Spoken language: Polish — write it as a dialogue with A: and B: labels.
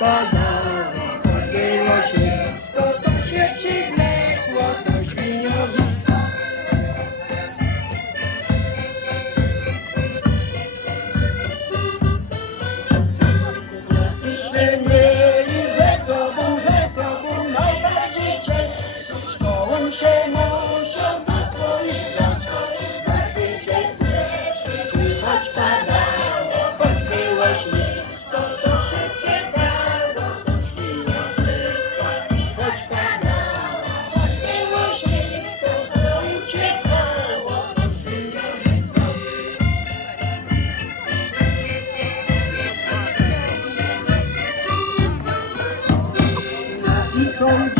A: podała, podjęło się blisko, to się przywlekło do świniowiska. I się mieli ze sobą, ze sobą najbardziej cię, z kołem się Son